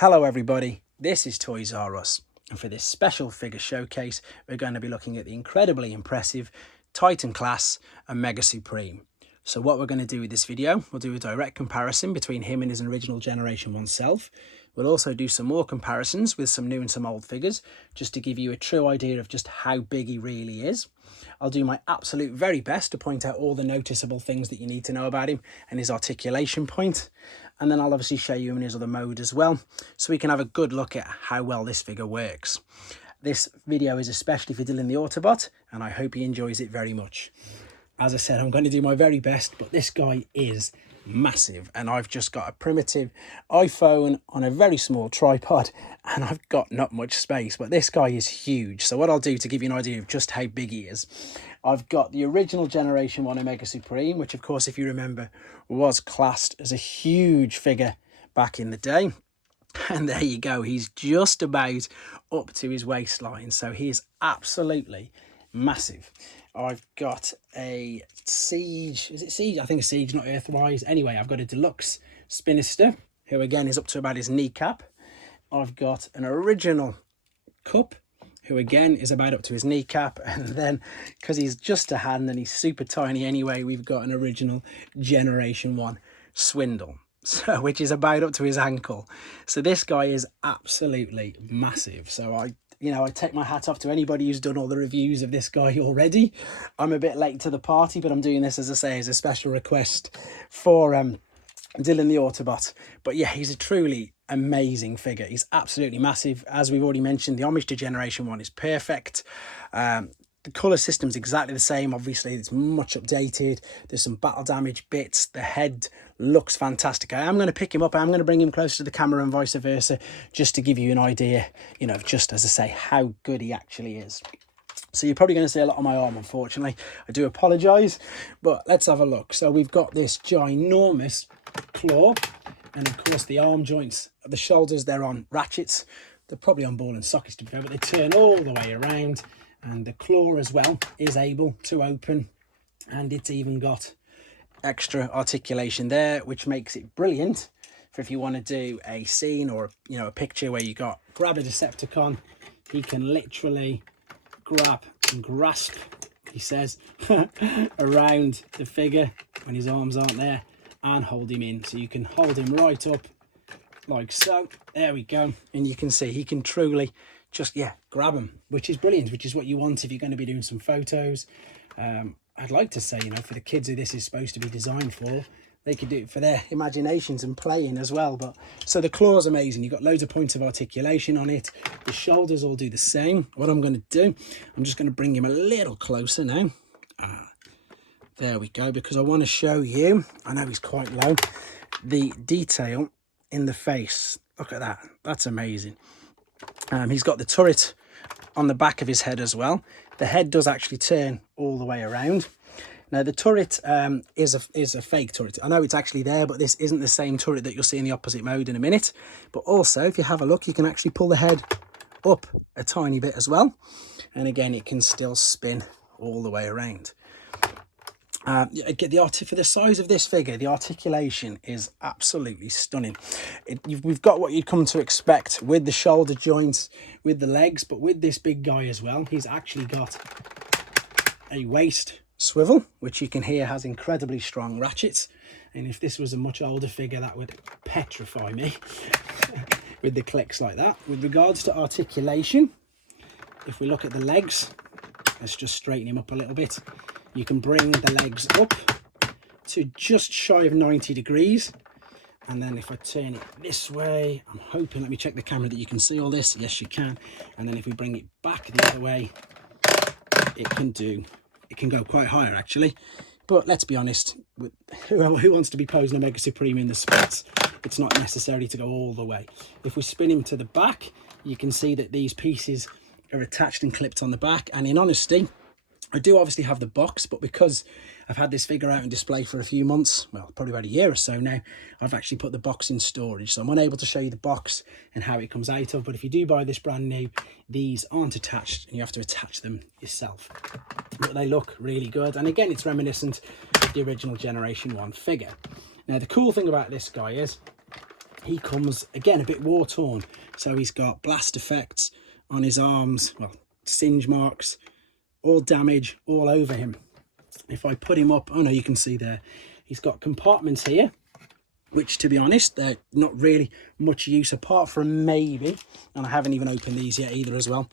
Hello everybody, this is Toys R Us, and for this special figure showcase we're going to be looking at the incredibly impressive Titan Class and Mega Supreme. So what we're going to do with this video, we'll do a direct comparison between him and his original Generation 1 self. We'll also do some more comparisons with some new and some old figures, just to give you a true idea of just how big he really is. I'll do my absolute very best to point out all the noticeable things that you need to know about him and his articulation point. And then I'll obviously show you in his other mode as well, so we can have a good look at how well this figure works. This video is especially for Dillon the Autobot, and I hope he enjoys it very much. As I said, I'm going to do my very best, but this guy is massive, and I've just got a primitive iPhone on a very small tripod, and I've got not much space, but this guy is huge. So what I'll do to give you an idea of just how big he is, I've got the original Generation 1 Mega Supreme, which of course, if you remember, was classed as a huge figure back in the day. And there you go, he's just about up to his waistline, so he is absolutely massive. I've got a Siege, is it Siege? I think it's Siege, not Earthwise. Anyway, I've got a Deluxe Spinister, who again is up to about his kneecap. I've got an original Cup, who again is about up to his kneecap. And then, because he's just a hand and he's super tiny anyway, we've got an original Generation 1 Swindle, so which is about up to his ankle. So this guy is absolutely massive. So I take my hat off to anybody who's done all the reviews of this guy already. I'm a bit late to the party, but I'm doing this, as I say, as a special request for Dillon the Autobot. But yeah, he's a truly amazing figure. He's absolutely massive. As we've already mentioned, the homage to Generation 1 is perfect. The colour system's exactly the same. Obviously, it's much updated. There's some battle damage bits. The head looks fantastic. I am going to pick him up. I'm going to bring him closer to the camera and vice versa, just to give you an idea, just as I say, how good he actually is. So you're probably going to see a lot on my arm, unfortunately. I do apologise, but let's have a look. So we've got this ginormous claw, and of course the arm joints, the shoulders, they're on ratchets. They're probably on ball and sockets to be fair, but they turn all the way around. And the claw as well is able to open, and it's even got extra articulation there, which makes it brilliant for if you want to do a scene or a picture where you grab a Decepticon. He can literally grab and grasp, he says, around the figure when his arms aren't there, and hold him in. So you can hold him right up like so. There we go, and you can see he can truly just grab them, which is brilliant, which is what you want if you're going to be doing some photos. I'd like to say, for the kids who this is supposed to be designed for, they could do it for their imaginations and playing as well. But so the claw's amazing. You've got loads of points of articulation on it. The shoulders all do the same. What I'm going to do, I'm just going to bring him a little closer now. There we go, because I want to show you, I know he's quite low, the detail in the face. Look at that, that's amazing. He's got the turret on the back of his head as well. The head does actually turn all the way around. Now the turret is a fake turret. I know it's actually there, but this isn't the same turret that you'll see in the opposite mode in a minute. But also, if you have a look, you can actually pull the head up a tiny bit as well. And again, it can still spin all the way around. For the size of this figure, the articulation is absolutely stunning. We've got what you'd come to expect with the shoulder joints, with the legs, but with this big guy as well, he's actually got a waist swivel, which you can hear has incredibly strong ratchets. And if this was a much older figure, that would petrify me with the clicks like that. With regards to articulation, if we look at the legs, let's just straighten him up a little bit. You can bring the legs up to just shy of 90 degrees. And then if I turn it this way, I'm hoping, let me check the camera, that you can see all this. Yes, you can. And then if we bring it back the other way, it can go quite higher actually. But let's be honest, with who wants to be posing a Mega Supreme in the splits? It's not necessary to go all the way. If we spin him to the back, you can see that these pieces are attached and clipped on the back. And in honesty, I do obviously have the box, but because I've had this figure out on display for a few months, well, probably about a year or so now, I've actually put the box in storage. So I'm unable to show you the box and how it comes out of. But if you do buy this brand new, these aren't attached and you have to attach them yourself. But they look really good. And again, it's reminiscent of the original Generation 1 figure. Now, the cool thing about this guy is he comes again a bit war torn, so he's got blast effects on his arms, well, singe marks, all damage all over him. If I put him up, oh no, you can see there he's got compartments here, which to be honest they're not really much use apart from maybe, and I haven't even opened these yet either as well,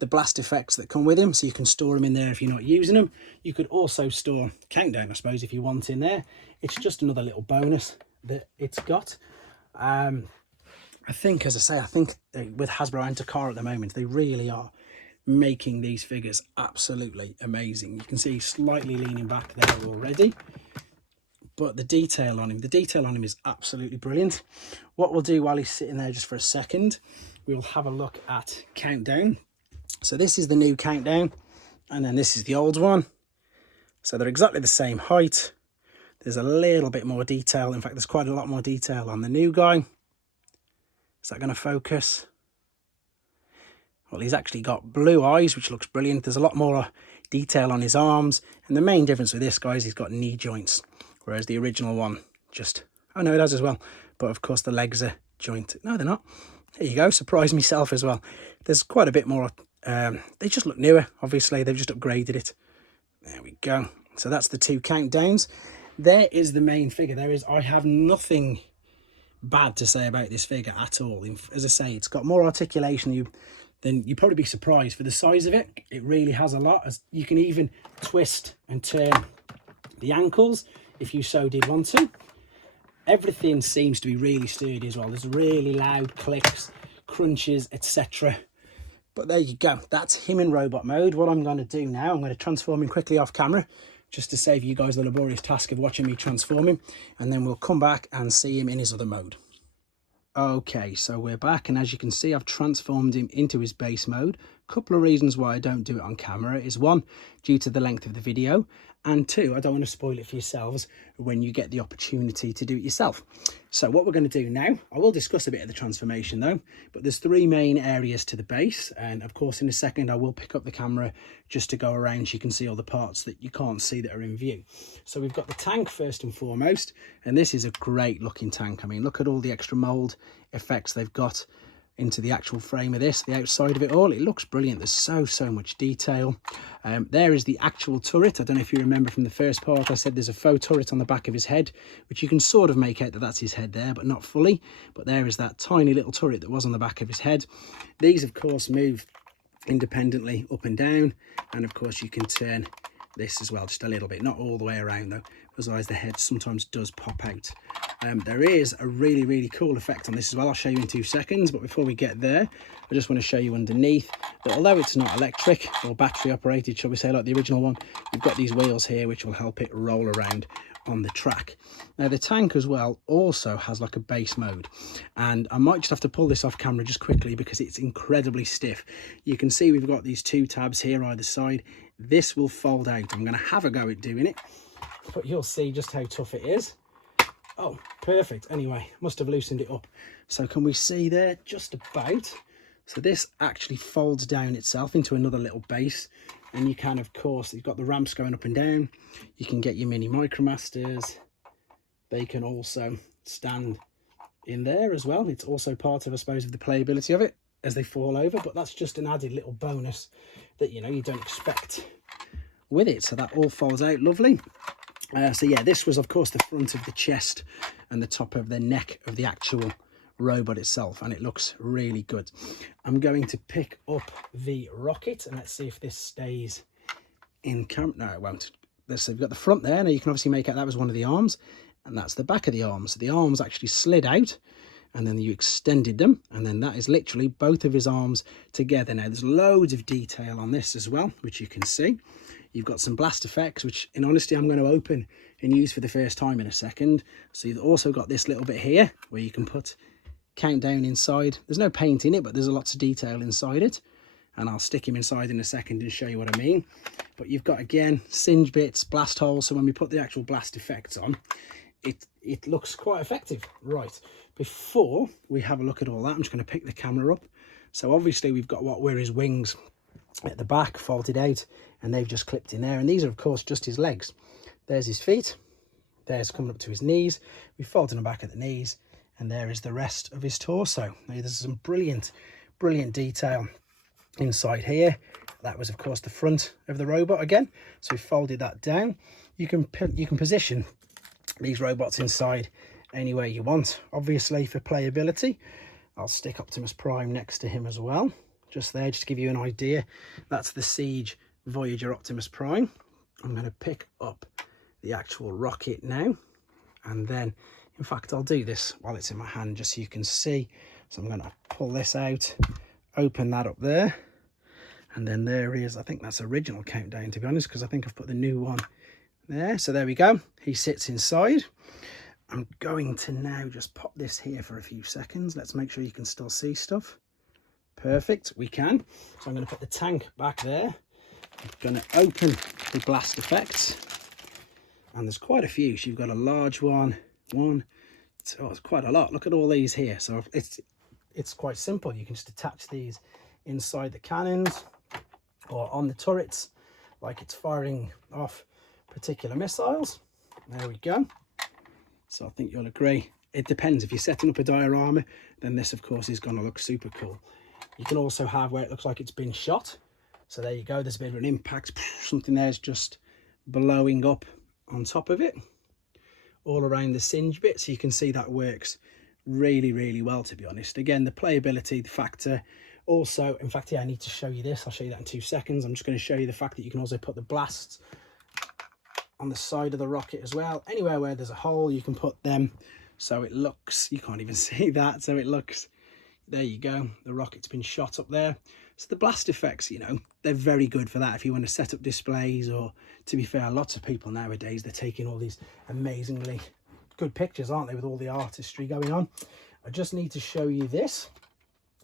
the blast effects that come with him, so you can store them in there if you're not using them. You could also store countdown, I suppose, if you want in there. It's just another little bonus that it's got. I think, as I say, I think with Hasbro and Takara at the moment, they really are making these figures absolutely amazing. You can see he's slightly leaning back there already, but the detail on him is absolutely brilliant. What we'll do while he's sitting there just for a second, we'll have a look at Countdown. So this is the new Countdown, and then this is the old one. So they're exactly the same height. There's a little bit more detail. In fact, there's quite a lot more detail on the new guy. Is that going to focus? Well, he's actually got blue eyes, which looks brilliant. There's a lot more detail on his arms. And the main difference with this guy is he's got knee joints, whereas the original one just... Oh, no, it has as well. But, of course, the legs are jointed. No, they're not. There you go. Surprised myself as well. There's quite a bit more... they just look newer, obviously. They've just upgraded it. There we go. So that's the two Countdowns. There is the main figure. I have nothing bad to say about this figure at all. As I say, it's got more articulation than you'd probably be surprised for the size of it. It really has a lot. As you can even twist and turn the ankles if you so did want to. Everything seems to be really sturdy as well. There's really loud clicks, crunches, etc. But there you go. That's him in robot mode. What I'm going to do now, I'm going to transform him quickly off camera, just to save you guys the laborious task of watching me transform him, and then we'll come back and see him in his other mode. Okay, so we're back, and as you can see, I've transformed him into his base mode. A couple of reasons why I don't do it on camera is, one, due to the length of the video, and two, I don't want to spoil it for yourselves when you get the opportunity to do it yourself. So what we're going to do now, I will discuss a bit of the transformation though, but there's three main areas to the base, and of course in a second I will pick up the camera just to go around so you can see all the parts that you can't see that are in view. So we've got the tank first and foremost, and this is a great looking tank. I mean, look at all the extra mold effects they've got into the actual frame of this, the outside of it all. It looks brilliant. There's so much detail. There is the actual turret. I don't know if you remember from the first part, I said there's a faux turret on the back of his head, which you can sort of make out that that's his head there, but not fully. But there is that tiny little turret that was on the back of his head. These, of course, move independently up and down, and of course you can turn this as well, just a little bit, not all the way around though, otherwise the head sometimes does pop out. There is a really cool effect on this as well. I'll show you in 2 seconds, but before we get there, I just want to show you underneath that although it's not electric or battery operated, shall we say, like the original one, we've got these wheels here which will help it roll around on the track. Now the tank as well also has like a base mode, and I might just have to pull this off camera just quickly because it's incredibly stiff. You can see we've got these two tabs here either side. This will fold out. I'm going to have a go at doing it, but you'll see just how tough it is. Oh, perfect. Anyway, must have loosened it up. So can we see there just about? So this actually folds down itself into another little base, and you can, of course, you've got the ramps going up and down. You can get your mini Micromasters. They can also stand in there as well. It's also part of, I suppose, of the playability of it as they fall over, but that's just an added little bonus that, you know, you don't expect with it. So that all folds out lovely. So yeah, this was of course the front of the chest and the top of the neck of the actual robot itself, and it looks really good. I'm going to pick up the rocket and let's see if this stays in camera. No, it won't. So we've got the front there. Now you can obviously make out that was one of the arms, and that's the back of the arms. The arms actually slid out, and then you extended them, and then that is literally both of his arms together. Now there's loads of detail on this as well, which you can see. You've got some blast effects, which in honesty I'm going to open and use for the first time in a second. So you've also got this little bit here where you can put Countdown inside. There's no paint in it, but there's lots of detail inside it, and I'll stick him inside in a second and show you what I mean. But you've got, again, singe bits, blast holes, so when we put the actual blast effects on, it looks quite effective. Right, before we have a look at all that, I'm just going to pick the camera up. So obviously we've got what were his wings at the back, folded out, and they've just clipped in there, and these are of course just his legs. There's his feet, there's coming up to his knees. We folded them back at the knees, and there is the rest of his torso. Now, there's some brilliant detail inside here. That was, of course, the front of the robot again. So we folded that down. You can position these robots inside any way you want. Obviously, for playability, I'll stick Optimus Prime next to him as well. Just there, just to give you an idea. That's the Siege Voyager Optimus Prime. I'm going to pick up the actual rocket now. And then, in fact, I'll do this while it's in my hand just so you can see. So I'm going to pull this out, open that up there. And then there he is. I think that's original Countdown, to be honest, because I think I've put the new one there. So there we go. He sits inside. I'm going to now just pop this here for a few seconds. Let's make sure you can still see stuff. Perfect, we can. So I'm going to put the tank back there. I'm going to open the blast effects. And there's quite a few. So you've got a large one. It's quite a lot. Look at all these here. So it's quite simple. You can just attach these inside the cannons or on the turrets, like it's firing off particular missiles. There we go. So I think you'll agree. It depends. If you're setting up a diorama, then this, of course, is going to look super cool. You can also have where it looks like it's been shot. So there you go. There's a bit of an impact. Something there's just blowing up on top of it, all around the singe bit. So you can see that works really well, to be honest. Again, the playability, the factor. Also, in fact, yeah, I need to show you this. I'll show you that in 2 seconds. I'm just going to show you the fact that you can also put the blasts on the side of the rocket as well. Anywhere where there's a hole, you can put them. So it looks, you can't even see that. So it looks, there you go. The rocket's been shot up there. So the blast effects, you know, they're very good for that. If you want to set up displays, or to be fair, lots of people nowadays, they're taking all these amazingly good pictures, aren't they, with all the artistry going on. I just need to show you this.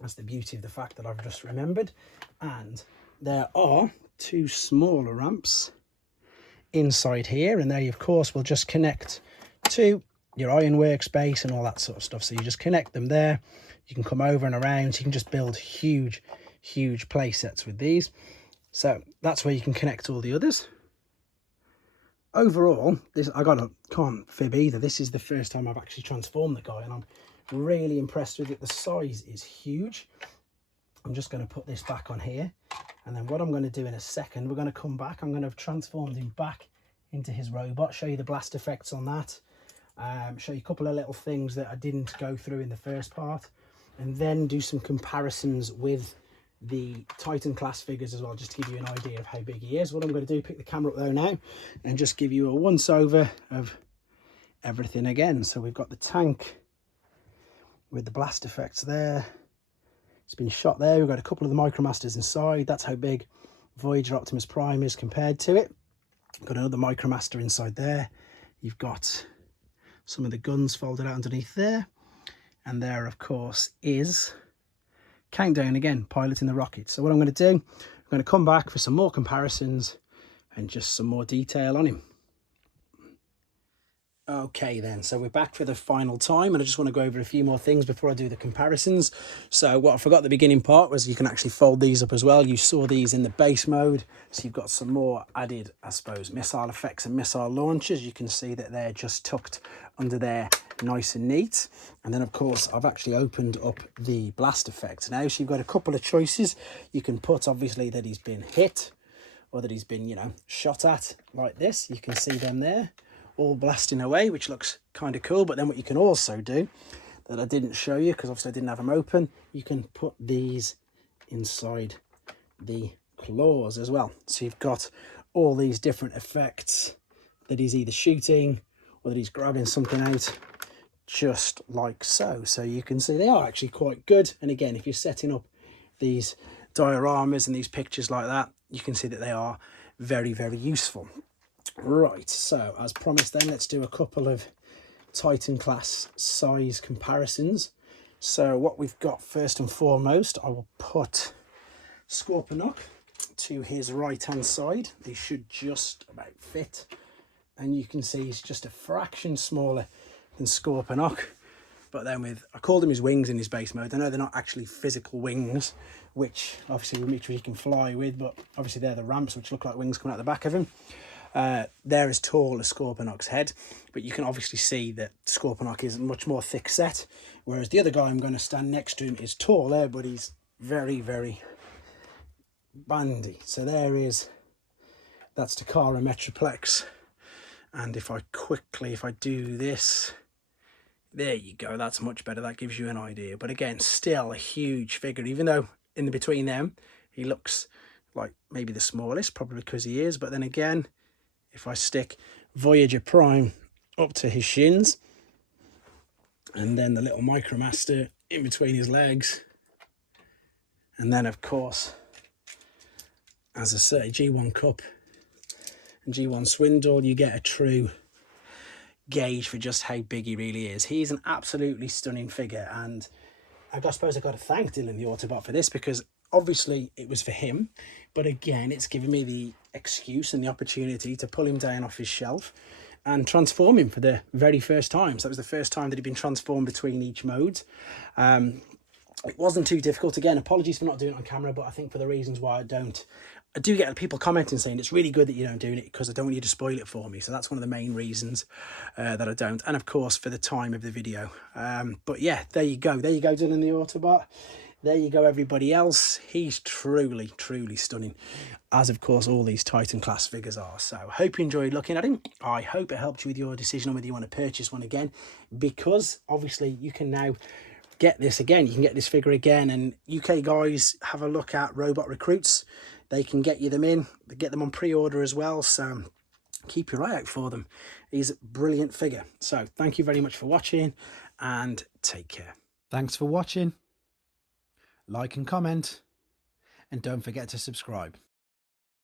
That's the beauty of the fact that I've just remembered. And there are 2 smaller ramps inside here, and they, of course, will just connect to your ironworks base and all that sort of stuff. So you just connect them there. You can come over and around. So you can just build huge play sets with these. So that's where you can connect all the others. Overall, this, can't fib either. This is the first time I've actually transformed the guy, and I'm really impressed with it. The size is huge. I'm just going to put this back on here, and then what I'm going to do in a second, we're going to come back. I'm going to have transformed him back into his robot, show you the blast effects on that, show you a couple of little things that I didn't go through in the first part, and then do some comparisons with the Titan class figures as well, just to give you an idea of how big he is. What I'm going to do, pick the camera up there now and just give you a once over of everything again. So we've got the tank with the blast effects there. It's been shot there. We've got a couple of the Micromasters inside. That's how big Voyager Optimus Prime is compared to it. Got another Micromaster inside there. You've got some of the guns folded out underneath there. And there, of course, is Countdown again, piloting the rocket. So what I'm going to do, I'm going to come back for some more comparisons and just some more detail on him. Okay then, so we're back for the final time, and I just want to go over a few more things before I do the comparisons. So what I forgot at the beginning part was you can actually fold these up as well. You saw these in the base mode, so you've got some more added, I suppose, missile effects and missile launchers. You can see that they're just tucked under there, nice and neat. And then, of course, I've actually opened up the blast effects now, so you've got a couple of choices. You can put, obviously, that he's been hit or that he's been, you know, shot at like this. You can see them there, all blasting away, which looks kind of cool. But then what you can also do, that I didn't show you because obviously I didn't have them open, you can put these inside the claws as well. So you've got all these different effects that he's either shooting or that he's grabbing something out, just like so. So you can see they are actually quite good. And again, if you're setting up these dioramas and these pictures like that, you can see that they are very, very useful. Right, so as promised then, let's do a couple of Titan class size comparisons. So what we've got first and foremost, I will put Scorponok to his right hand side. They should just about fit, and you can see he's just a fraction smaller than Scorponok. But then with, I called him his wings in his base mode. I know they're not actually physical wings, which obviously he can fly with, but obviously they're the ramps which look like wings coming out the back of him. They're as tall as Scorponok's head, but you can obviously see that Scorponok is much more thick set, whereas the other guy I'm going to stand next to him is taller, but he's very, very bandy. So that's Takara Metroplex. And if I do this, there you go, that's much better. That gives you an idea. But again, still a huge figure, even though in the between them, he looks like maybe the smallest, probably because he is. But then again, if I stick Voyager Prime up to his shins, and then the little Micromaster in between his legs, and then of course, as I say, G1 Cup and G1 Swindle, you get a true gauge for just how big he really is. He's an absolutely stunning figure, and I suppose I've got to thank Dillon the Autobot for this, because obviously it was for him, but again, it's given me the excuse and the opportunity to pull him down off his shelf and transform him for the very first time. So that was the first time that he'd been transformed between each mode. It wasn't too difficult. Again, apologies for not doing it on camera, but I think for the reasons why I do get people commenting saying it's really good that you don't do it, because I don't want you to spoil it for me. So that's one of the main reasons that I don't. And of course, for the time of the video. But yeah, there you go. There you go, Dillon the Autobot. There you go, everybody else. He's truly, truly stunning, as of course all these Titan class figures are. So I hope you enjoyed looking at him. I hope it helped you with your decision on whether you want to purchase one again, because obviously you can now get this again. You can get this figure again, and UK guys, have a look at Robot Recruits. They can get you them in. They get them on pre-order as well, so keep your eye out for them. He's a brilliant figure. So thank you very much for watching, and take care. Thanks for watching. Like and comment, and don't forget to subscribe.